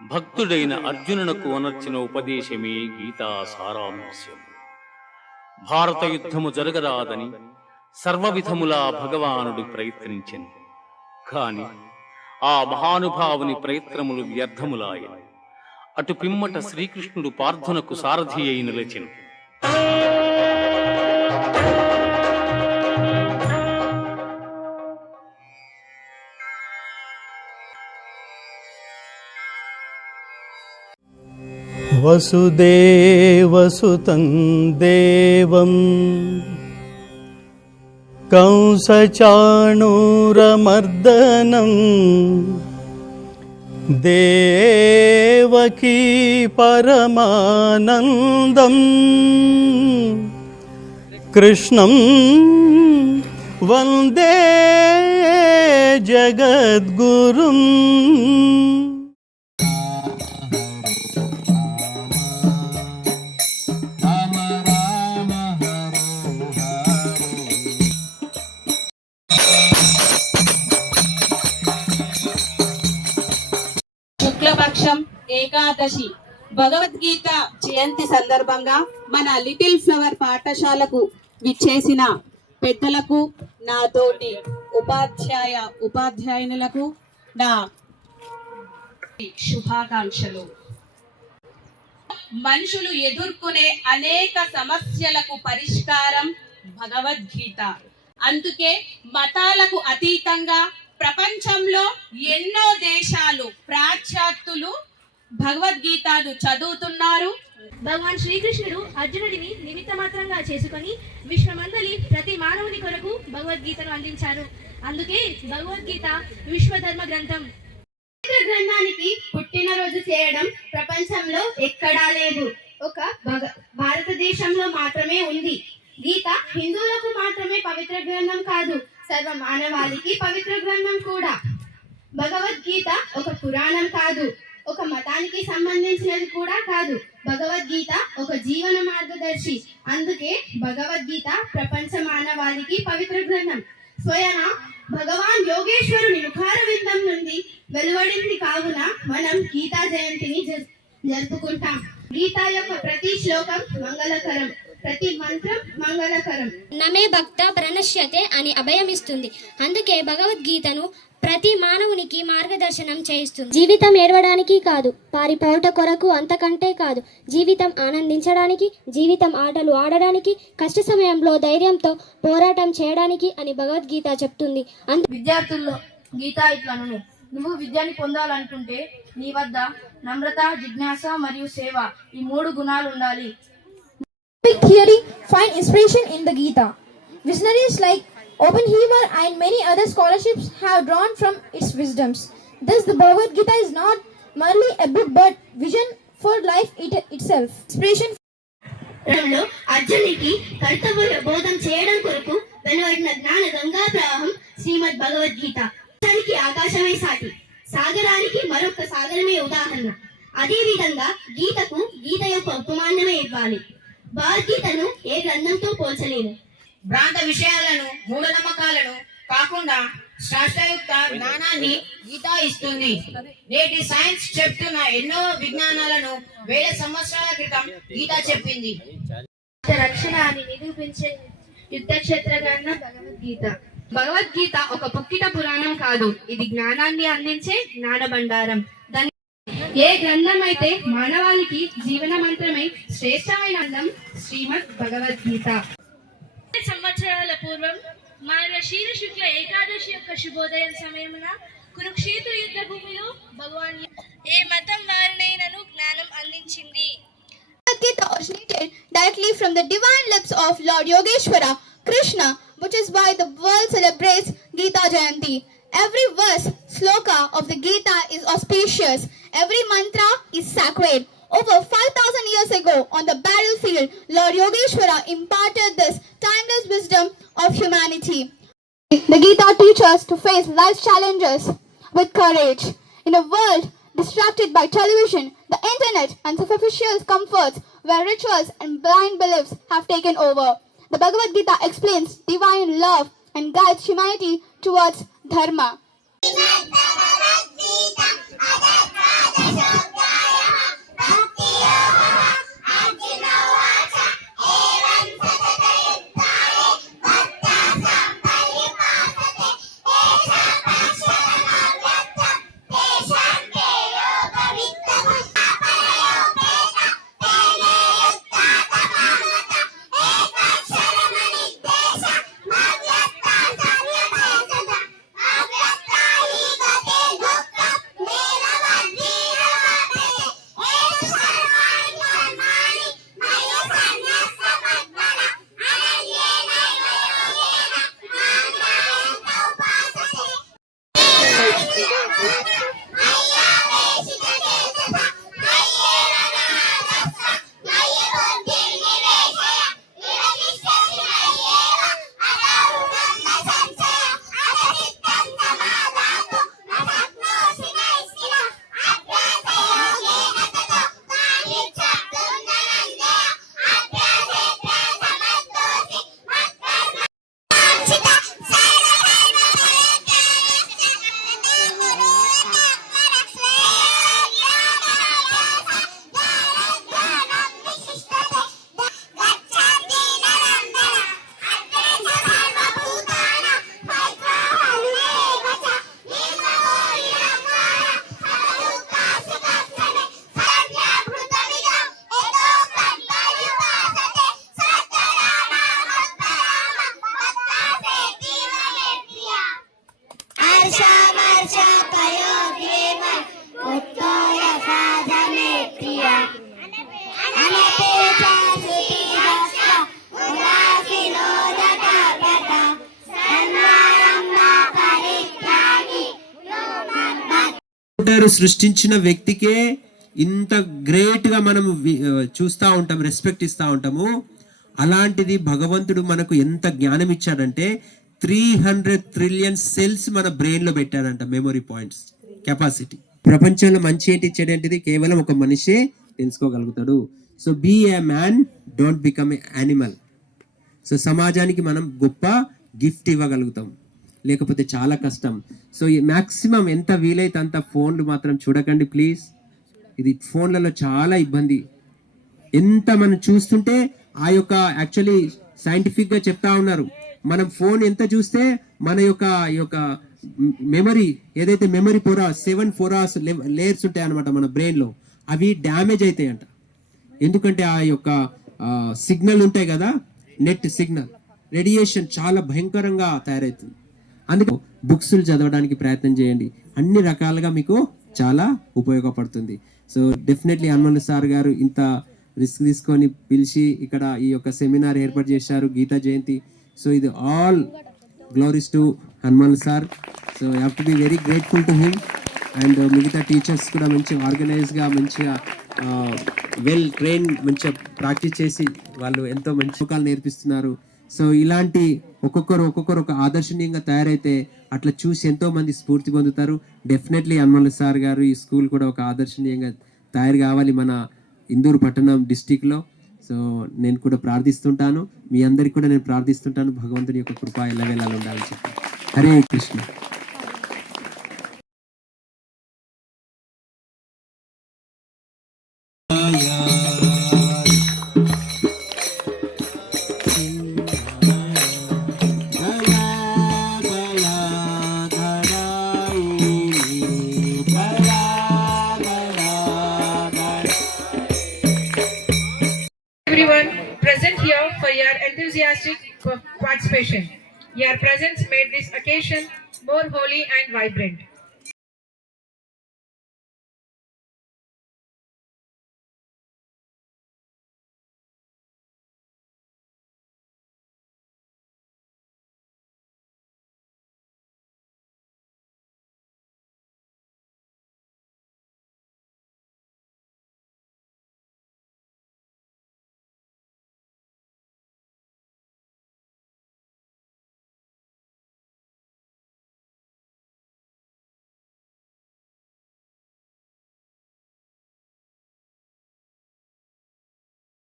భక్తుడైన అర్జునునకు అనర్చిన ఉపదేశమే గీతా సారాంశం. భారత యుద్ధము జరగరాదని సర్వవిధములా భగవానుడు ప్రయత్నించెను. కాని ఆ మహానుభావుని ప్రయత్నములు వ్యర్థములాయను. అటు పిమ్మట శ్రీకృష్ణుడు పార్థునకు సారథి అయి నిలిచెను. వసుదేవసుతం దేవం కంసచాణూరమర్దనం దేవకీ పరమానందం కృష్ణం వందే జగద్గురుం. శుక్లపక్షం ఏకాదశి భగవద్గీత జయంతి సందర్భంగా మన లిటిల్ ఫ్లవర్ పాఠశాలకు విచ్చేసిన పెద్దలకు, నా తోటి ఉపాధ్యాయునులకు నా శుభాకాంక్షలు. మనుషులు ఎదుర్కొనే అనేక సమస్యలకు పరిష్కారం భగవద్గీత. అందుకే మతాలకు అతీతంగా ప్రపంచంలో ఎన్నో దేశాలు పాశ్చాత్యులు భగవద్గీతను చదువుతున్నారు. భగవాన్ శ్రీకృష్ణుడు అర్జునుడిని నిమిత్త మాత్రంగా చేసుకొని విశ్వమందలి ప్రతి మానవుని కొరకు భగవద్గీతను అందించారు. అందుకే భగవద్గీత విశ్వధర్మ గ్రంథం. గ్రంథానికి పుట్టినరోజు చేయడం ప్రపంచంలో ఎక్కడా లేదు, ఒక భారతదేశంలో మాత్రమే ఉంది. గీత హిందువులకు మాత్రమే పవిత్ర గ్రంథం కాదు, సర్వ మానవాళికి పవిత్ర గ్రంథం కూడా. భగవద్గీత ఒక పురాణం కాదు, ఒక మతానికి సంబంధించినది కూడా కాదు. భగవద్గీత ఒక జీవన మార్గదర్శి. అందుకే భగవద్గీత ప్రపంచ మానవాళికి పవిత్ర గ్రంథం. స్వయం భగవాన్ యోగేశ్వరుని ముఖార విందం నుండి వెలువడింది. కావున మనం గీతా జయంతిని జరుపుకుంటాం. గీత యొక్క ప్రతి శ్లోకం మంగళకరం, ప్రతి మంత్రం మంగళకరం. నమే భక్త ప్రణశ్యతే అని అభయమిస్తుంది. అందుకే భగవద్గీతను ప్రతి మానవునికి మార్గదర్శనం చేయిస్తుంది. జీవితం ఏడవడానికి కాదు, పారిపోవట కొరకు, అంతకంటే కాదు. జీవితం ఆనందించడానికి, జీవితం ఆటలు ఆడడానికి, కష్ట సమయంలో ధైర్యంతో పోరాటం చేయడానికి అని భగవద్గీత చెప్తుంది. విద్యార్థుల్లో గీత ఇట్లను, నువ్వు విద్యని పొందాలనుకుంటే నీ వద్ద నమ్రత, జిజ్ఞాస మరియు సేవ, ఈ 3 గుణాలు ఉండాలి. Theory find inspiration in the Gita. Visionaries like Oppenheimer and many other scholarships have drawn from its wisdoms. Thus, the Bhagavad Gita is not merely a book but vision for life itself. Inspiration. అర్జునికి కర్తవ్య బోధం చేయడం కొరకు వెలువడిన జ్ఞాన గంగా ప్రవాహం శ్రీమద్ భగవద్గీత. ఆకాశమే సాటి, సాగరానికి మరొక సాగరమే ఉదాహరణ. అదే విధంగా గీతకు గీత యొక్క ఉపమానమే ఇవ్వాలి. భగవద్గీతను ఏ గ్రంథంతో పోల్చలేను. భ్రాంత విషయాలను, మూఢనమ్మకాలను కాకుండా శాస్త్రయుక్త జ్ఞానాన్ని గీత ఇస్తుంది. నేటి సైన్స్ చెప్తున్న ఎన్నో విజ్ఞానాలను వేల సంవత్సరాల క్రితం గీత చెప్పింది. రక్షణ అని నిరూపించే యుద్ధ క్షేత్ర గ్రంథం భగవద్గీత. భగవద్గీత ఒక పుక్కిట పురాణం కాదు, ఇది జ్ఞానాన్ని అందించే జ్ఞాన భండారం. ఏ గ్రంథం అయితే మానవాళికి జీవన మంత్రమై శ్రేష్టమైన గ్రంథం శ్రీమద్ భగవద్గీత. సంవత్సరాల పూర్వం మార్గశీర్ష శుక్ల ఏకాదశి యొక్క శుభోదయం సమయమున కురుక్షేత్ర యుద్ధ భూమిలో భగవాన్ ఏ మతం వారినైనను జ్ఞానం అందించింది. Gita originated directly from the divine lips of Lord Yogeshwara, Krishna, which is why the world celebrates Gita Jayanti. Every verse, sloka of the Gita is auspicious. Every mantra is sacred. Over 5,000 years ago, on the battlefield, Lord Yogeshwara imparted this timeless wisdom of humanity. The Gita teaches us to face life's challenges with courage. In a world distracted by television, the internet, and superficial comforts, where rituals and blind beliefs have taken over, the Bhagavad Gita explains divine love and guides humanity towards dharma. అందరూ సృష్టించిన వ్యక్తికే ఇంత గ్రేట్గా మనం చూస్తూ ఉంటాం, respect ఇస్తూ ఉంటాము. అలాంటిది భగవంతుడు మనకు ఎంత జ్ఞానం ఇచ్చాడంటే 300 ట్రిలియన్ సెల్స్ మన బ్రెయిన్లో పెట్టాడంట, మెమొరీ పాయింట్స్ కెపాసిటీ. ప్రపంచంలో మంచి ఏంటి చెడు ఏంటిది కేవలం ఒక మనిషే తెలుసుకోగలుగుతాడు. So be a man, don't become a animal. So సమాజానికి మనం గొప్ప గిఫ్ట్ ఇవ్వగలుగుతాం, లేకపోతే చాలా కష్టం. సో మ్యాక్సిమం ఎంత వీలైతే అంత ఫోన్లు మాత్రం చూడకండి ప్లీజ్. ఇది ఫోన్లలో చాలా ఇబ్బంది. ఎంత మనం చూస్తుంటే ఆ యొక్క యాక్చువల్లీ సైంటిఫిక్గా చెప్తా ఉన్నారు, మనం ఫోన్ ఎంత చూస్తే మన యొక్క మెమరీ ఏదైతే మెమరీ పొర 7 పొరాస్ లేయర్స్ ఉంటాయి అనమాట మన బ్రెయిన్లో, అవి డ్యామేజ్ అవుతాయి అంట. ఎందుకంటే ఆ యొక్క సిగ్నల్ ఉంటాయి కదా, నెట్ సిగ్నల్ రేడియేషన్ చాలా భయంకరంగా తయారవుతుంది. అందుకే బుక్స్లు చదవడానికి ప్రయత్నం చేయండి, అన్ని రకాలుగా మీకు చాలా ఉపయోగపడుతుంది. సో డెఫినెట్లీ హనుమాన్ సార్ గారు ఇంత రిస్క్ తీసుకొని పిలిచి ఇక్కడ ఈ యొక్క సెమినార్ ఏర్పాటు చేశారు, గీతా జయంతి. సో ఇది all glories to Hanuman sir. So you have to be very grateful to him. And మిగతా టీచర్స్ కూడా మంచి ఆర్గనైజ్గా మంచిగా వెల్ ట్రైన్ మంచిగా ప్రాక్టీస్ చేసి వాళ్ళు ఎంతో మంచి శ్లోకాలు నేర్పిస్తున్నారు. సో ఇలాంటి ఒక్కొక్కరు ఒక ఆదర్శనీయంగా తయారైతే అట్లా చూసి ఎంతో మంది స్ఫూర్తి పొందుతారు. డెఫినెట్లీ హనుమాన్ సార్ గారు ఈ స్కూల్ కూడా ఒక ఆదర్శనీయంగా తయారు కావాలి మన ఇందూరు పట్టణం డిస్టిక్లో. సో నేను కూడా ప్రార్థిస్తుంటాను, మీ అందరికి కూడా నేను ప్రార్థిస్తుంటాను, భగవంతుని యొక్క కృప ఎల్లవేళలా ఉండాలని చెప్పి. Hare Krishna. Everyone present here for your enthusiastic participation. Your presence made this occasion more holy and vibrant.